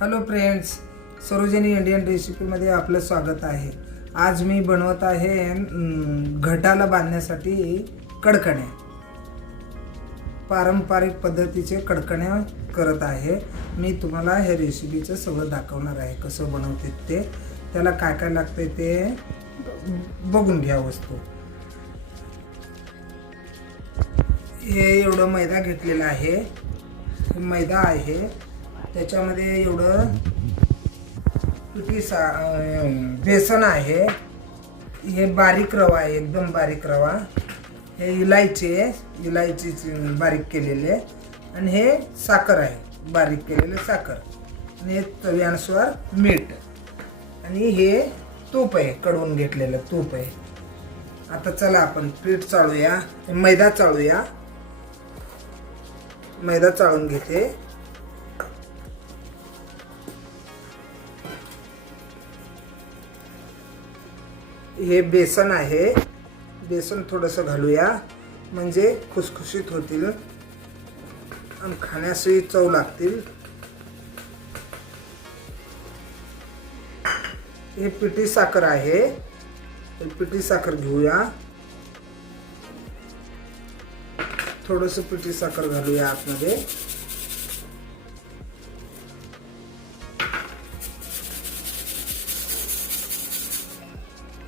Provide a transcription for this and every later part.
Hello friends, Sarojini Indian रेसिपीमध्ये आपलं स्वागत आहे। आज मी बनवत आहे घटाला बांधण्यासाठी कडकण्या। पारंपरिक पद्धतीचे कडकण्या करत आहे। मी तुम्हाला हे रेसिपीचं सगळं दाखवणार आहे, कसं बनवते ते, त्याला काय काय लागते ते बघून घ्या वस्तू। हे एवढं मैदा घेतलेला आहे, मैदा आहे, त्याच्यामध्ये एवढं बेसन आहे, हे बारीक रवा आहे, एकदम बारीक रवा, हे इलायची बारीक केलेले, आणि हे साखर आहे, बारीक केलेले साखर, आणि हे चवीनुसार मीठ, आणि हे तूप आहे, कडवून घेतलेलं तूप आहे। आता चला आपण पीठ चाळूया, मैदा चाळूया। मैदा चाळून घेते। हे बेसन आहे, बेसन थोडंसं घालूया म्हणजे खुसखुशीत होतील आणि खाण्यासही चव लागतील। हे पिठी साखर आहे, पिठी साखर घेऊया, थोडंसं पिठी साखर घालूया आतमध्ये।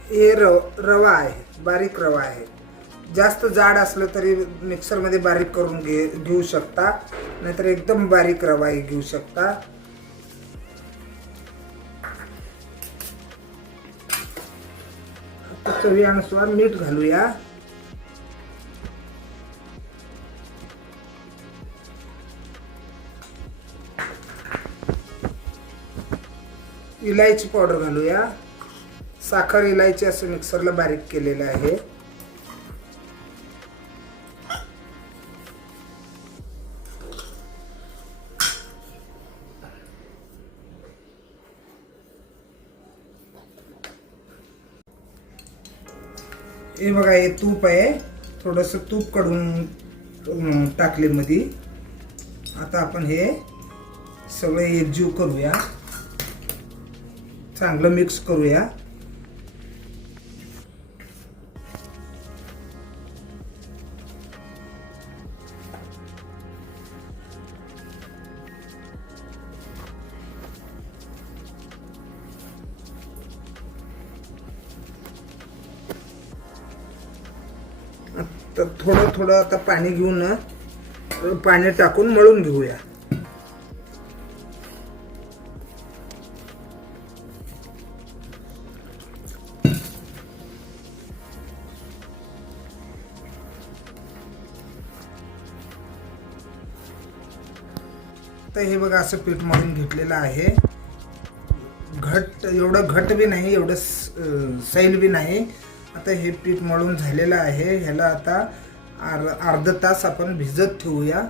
हे रवा आहे, बारीक रवा आहे, जास्त जाड असलं तरी मिक्सर मध्ये बारीक करून घेऊ शकता, नाहीतर एकदम बारीक रवा घेऊ शकता। चवीनुसार मीठ घालूया। इलायची पावडर घालूया, साखर इलायची असं मिक्सरला बारीक केलेलं आहे। हे बघा, हे तूप आहे, थोडंसं तूप काढून टाकले मध्ये। आता आपण हे सगळं एकजीव करूया, चांगलं मिक्स करूया। तर थोडं थोडं आता पाणी घेऊन, पाणी टाकून मळून घेऊया। तर हे बघा, असं पीठ मळून घेतलेलं आहे। एवढं घट बी नाही, एवढं सैल बी नाही। आता हे पीठ मळून झालेलं आहे, ह्याला आता अर्धा तास आपण भिजत ठेवूया।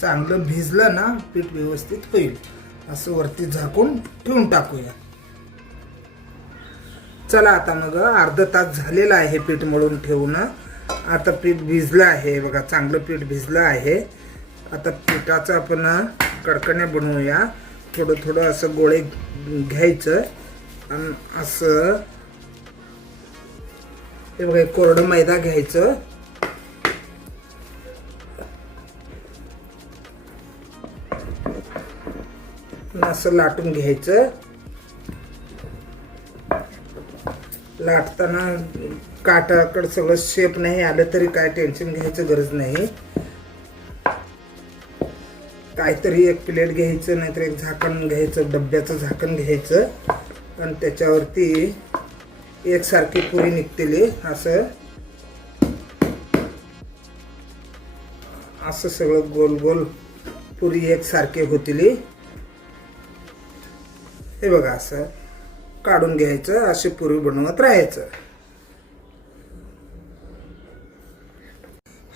चांगलं भिजलं ना पीठ व्यवस्थित होईल, असं वरती झाकून ठेवून टाकूया। चला आता मग अर्धा तास झालेला आहे पीठ मळून ठेवून। आता पीठ भिजलं आहे बघा, चांगलं पीठ भिजलं आहे। आता पिठाचं आपण कडकण्या बनवूया। थोडं थोडं असं गोळे घ्यायचं आणि असं हे बघा, कोरडं मैदा घ्यायचं, असं लाटून घ्यायचं। लाटताना काटाकडे सगळं शेप नाही आलं तरी काय टेन्शन घ्यायचं गरज नाही। काहीतरी एक प्लेट घ्यायचं, नाहीतर एक झाकण घ्यायचं, डब्याचं झाकण घ्यायचं, आणि त्याच्यावरती एकसारखी पुरी निघतेली असं असं सगळं गोल गोल पुरी एकसारखे होतील। हे बघा, असं काढून घ्यायचं, अशी पुरी बनवत राहायचं।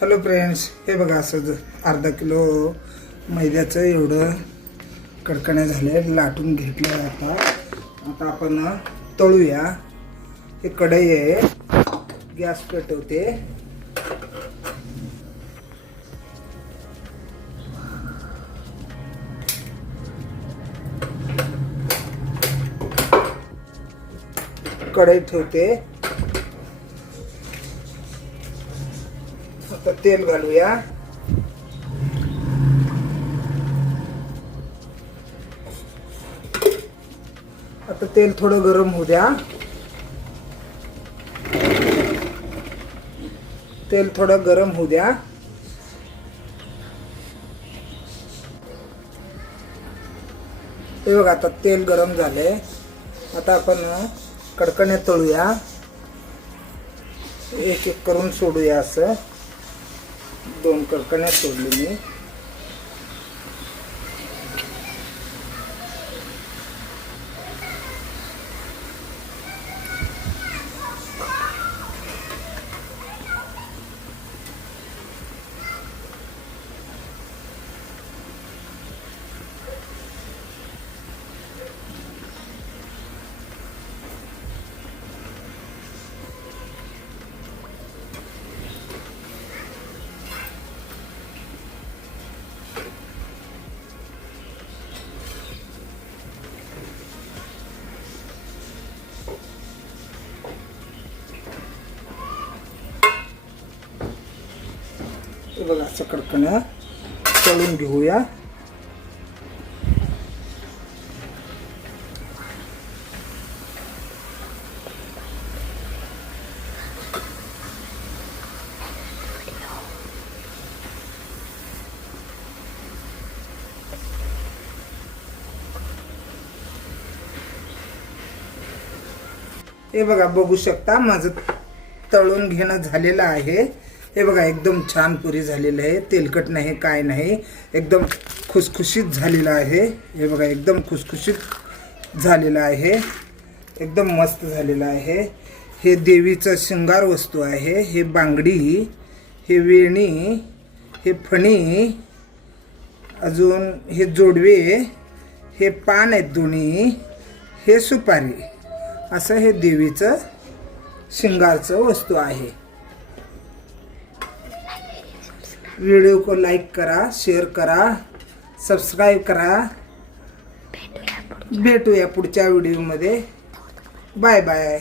हॅलो फ्रेंड्स, हे बघा, असं अर्धा किलो मैद्याचं एवढं कडकण्या झाले, लाटून घेतलं। आता आपण तळूया। हे कढई आहे, गॅस पेटवते। कढई ठेवते. आता तेल घालूया. आता तेल थोडं गरम होऊ द्या. तेल थोडं गरम होऊ द्या. हे बघा आता तेल गरम झाले. आता आपण कडकण्या तळूया. एक एक करून सोडूया. असं 2 कडकण्या सोडले मी. हे बघा असं कडकण्या तळून घेऊया. हे बघा बघू शकता माझं तळून घेणं झालेलं आहे. हे बघा एकदम छान पुरी झालेलं आहे. तेलकट नाही काय नाही. एकदम खुसखुशीत झालेलं आहे. हे बघा एकदम खुसखुशीत झालेलं आहे. एकदम मस्त झालेलं आहे. हे देवीचं शृंगार वस्तू आहे. हे बांगडी, हे वेणी, हे फणी, अजून हे जोडवे, हे पान आहेत दोन्ही, हे सुपारी. असं हे देवीचं शृंगारचं वस्तू आहे. वीडियो को लाइक करा, शेअर करा, सबस्क्राइब करा. भेटूया पुढच्या व्हिडिओमध्ये. Bye bye.